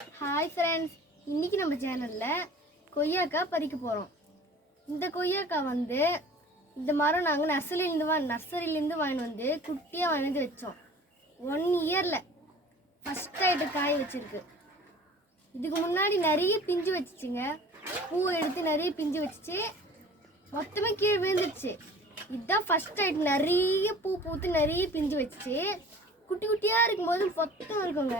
Hi friends, இன்றைக்கி நம்ம சேனலில் கொய்யாக்காய் பறிக்க போகிறோம். இந்த கொய்யாக்காய் வந்து இந்த மரம் நாங்கள் நர்சரியிலேருந்து வாங்கிட்டு வந்து குட்டியாக வாங்கிட்டு வச்சோம். 1 இயரில் ஃபஸ்ட் ஆகிட்டு காய் வச்சுருக்கு. இதுக்கு முன்னாடி நிறைய பிஞ்சு வச்சுச்சுங்க. பூ எடுத்து நிறைய பிஞ்சு வச்சுச்சு, மொத்தமே கீழே விழுந்துருச்சு. இதுதான் ஃபஸ்ட் ஆகிட்டு நிறைய பூ பூத்து நிறைய பிஞ்சு வச்சுச்சு. குட்டி குட்டியாக இருக்கும்போது மொத்தம் இருக்குங்க.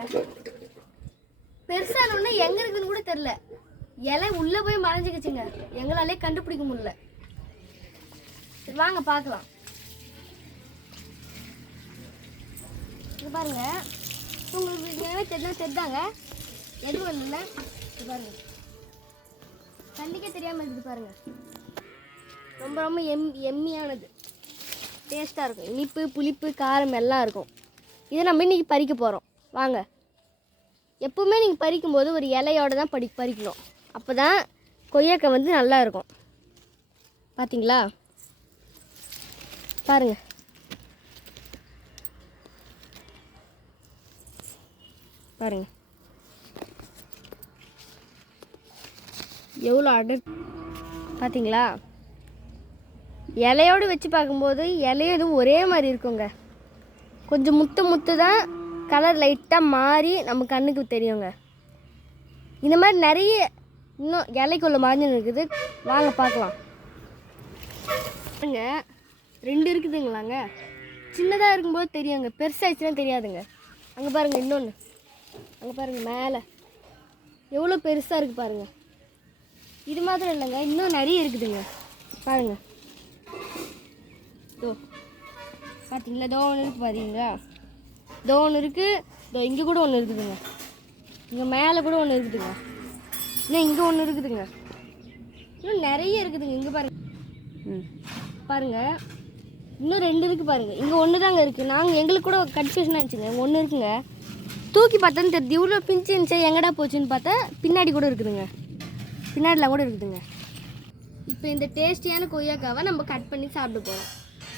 பெருசானோன்னா எங்கே இருக்குதுன்னு கூட தெரில. இலை உள்ளே போய் மறைஞ்சிக்கிச்சுங்க, எங்களாலே கண்டுபிடிக்க முடியல. வாங்க பார்க்கலாம். இது பாருங்க, உங்களுக்கு என்ன தெரிஞ்சாங்க எதுவும் இல்லை. இது பாருங்க, கண்டிக்கே தெரியாமல் இருக்குது பாருங்க. ரொம்ப ரொம்ப எம்மியானது, டேஸ்ட்டாக இருக்கும். இனிப்பு புளிப்பு காரம் எல்லாம் இருக்கும். இதை நம்ம இன்றைக்கி பறிக்க போகிறோம். வாங்க. எப்பவுமே நீங்கள் பறிக்கும்போது ஒரு இலையோடு தான் பறிக்கணும். அப்போ தான் கொய்யாக்காய் வந்து நல்லா இருக்கும். பார்த்தீங்களா? பாருங்கள், பாருங்கள் எவ்வளோ பார்த்தீங்களா? இலையோடு வச்சு பார்க்கும்போது இலையும் எதுவும் ஒரே மாதிரி இருக்குங்க. கொஞ்சம் முத்து தான் கலர் லைட்டாக மாறி நம்ம கண்ணுக்கு தெரியுங்க. இந்த மாதிரி நிறைய இன்னும் இலைக்குள்ள மாஞ்சல் இருக்குது. வாங்க பார்க்கலாம். பாருங்க, 2 இருக்குதுங்களாங்க. சின்னதாக இருக்கும்போது தெரியுங்க, பெருசாகிடுச்சுன்னா தெரியாதுங்க. அங்கே பாருங்கள், இன்னொன்று அங்கே பாருங்கள், மேலே எவ்வளோ பெருசாக இருக்குது பாருங்கள். இது மாதிரி இல்லைங்க, இன்னும் நிறைய இருக்குதுங்க. பாருங்கள், இதோ பார்த்தீங்களா? இதோ ஒன்று இருக்குது பார்த்தீங்களா? இதோ ஒன்று இருக்குது. இதோ இங்கே கூட ஒன்று இருக்குதுங்க. இங்கே மேலே கூட ஒன்று இருக்குதுங்க. இன்னும் இங்கே ஒன்று இருக்குதுங்க. இன்னும் நிறைய இருக்குதுங்க. இங்கே பாருங்கள். பாருங்கள், இன்னும் 2 இருக்குது பாருங்கள். இங்கே ஒன்று தாங்க இருக்குது. எங்களுக்கு கூட கன்ஃபியூஷனாக இருந்துச்சுங்க. ஒன்று இருக்குங்க. தூக்கி பார்த்தான்னு தெரியுது இவ்வளோ பிஞ்சு இருந்துச்சு, எங்கடா போச்சுன்னு பார்த்தா பின்னாடி கூட இருக்குதுங்க. பின்னாடிலாம் கூட இருக்குதுங்க. இப்போ இந்த டேஸ்டியான கொய்யாக்காவை நம்ம கட் பண்ணி சாப்பிட போகிறோம்.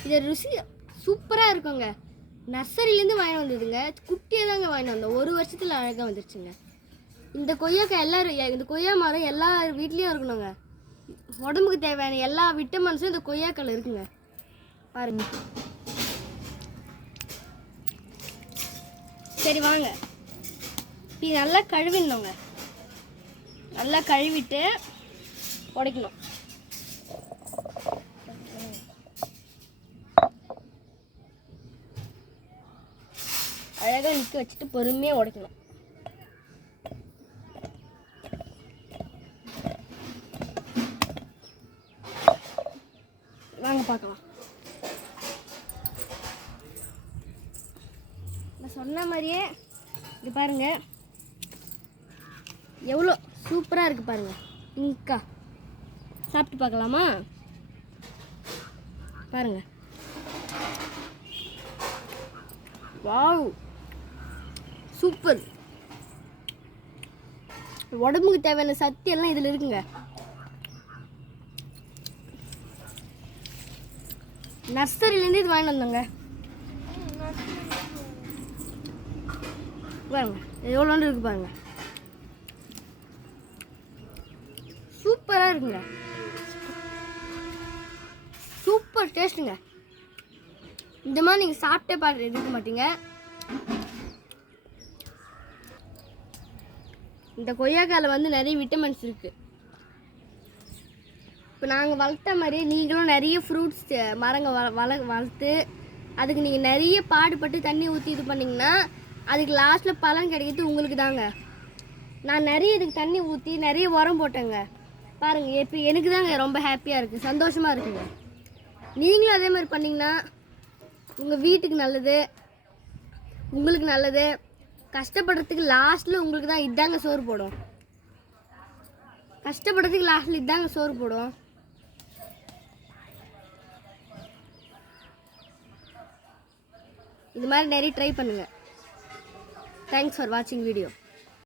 இதை ருசி சூப்பராக இருக்குங்க. நர்சரியிலேருந்து வாங்கிட்டு வந்ததுங்க. குட்டியாக தாங்க வாங்கிட்டு வந்தோம். 1 வருஷத்தில் அழகாக வந்துருச்சுங்க. இந்த கொய்யாக்காய் இந்த கொய்யா மரம் எல்லா வீட்லேயும் இருக்கணுங்க. உடம்புக்கு தேவையான எல்லா விட்டமின்ஸும் இந்த கொய்யாக்காயில் இருக்குங்க. பாருங்க. சரி வாங்க, இது நல்லா கழுவிடணுங்க. நல்லா கழுவிட்டு உடைக்கணும். அழகாக நிற்க வச்சுட்டு பொறுமையாக உடைக்கணும். வாங்க பார்க்கலாம். நான் சொன்ன மாதிரியே இது பாருங்கள், எவ்வளோ சூப்பராக இருக்குது பாருங்கள். பிங்கா சாப்பிட்டு பார்க்கலாமா? பாருங்கள். Wow, super. உடம்புக்கு தேவையான சக்தி எல்லாம் இதில் இருக்குங்க. நர்சரியிலேருந்து இது வாங்கிட்டு வந்தோங்க. பாருங்க எவ்வளோன்னு இருக்கு பாருங்க. சூப்பராக இருக்குங்க. சூப்பர் டேஸ்ட்டுங்க. இந்த மாதிரி நீங்கள் சாப்பிட்டே இருக்க மாட்டீங்க. இந்த கொய்யாக்காயில் வந்து நிறைய விட்டமின்ஸ் இருக்குது. இப்போ நாங்கள் வளர்த்த மாதிரியே நீங்களும் நிறைய ஃப்ரூட்ஸ் மரங்கள் வளர்த்து அதுக்கு நீங்கள் நிறைய பாடுபட்டு தண்ணி ஊற்றி இது பண்ணிங்கன்னா அதுக்கு லாஸ்ட்டில் பலன் கிடைக்கிறது உங்களுக்கு தாங்க. நான் நிறைய இதுக்கு தண்ணி ஊற்றி நிறைய உரம் போட்டேங்க. பாருங்கள், இப்போ எனக்கு தாங்க ரொம்ப ஹாப்பியாக இருக்குது, சந்தோஷமாக இருக்குங்க. நீங்களும் அதே மாதிரி பண்ணிங்கன்னா உங்கள் வீட்டுக்கு நல்லது, உங்களுக்கு நல்லது. கஷ்டப்படுறதுக்கு லாஸ்ட்டில் உங்களுக்கு தான் இதாங்க சோறு போடும். கஷ்டப்படுறதுக்கு லாஸ்ட்டில் இதாங்க சோறு போடும். இது மாதிரி நிறைய ட்ரை பண்ணுங்கள். தேங்க்ஸ் ஃபார் வாட்சிங் வீடியோ.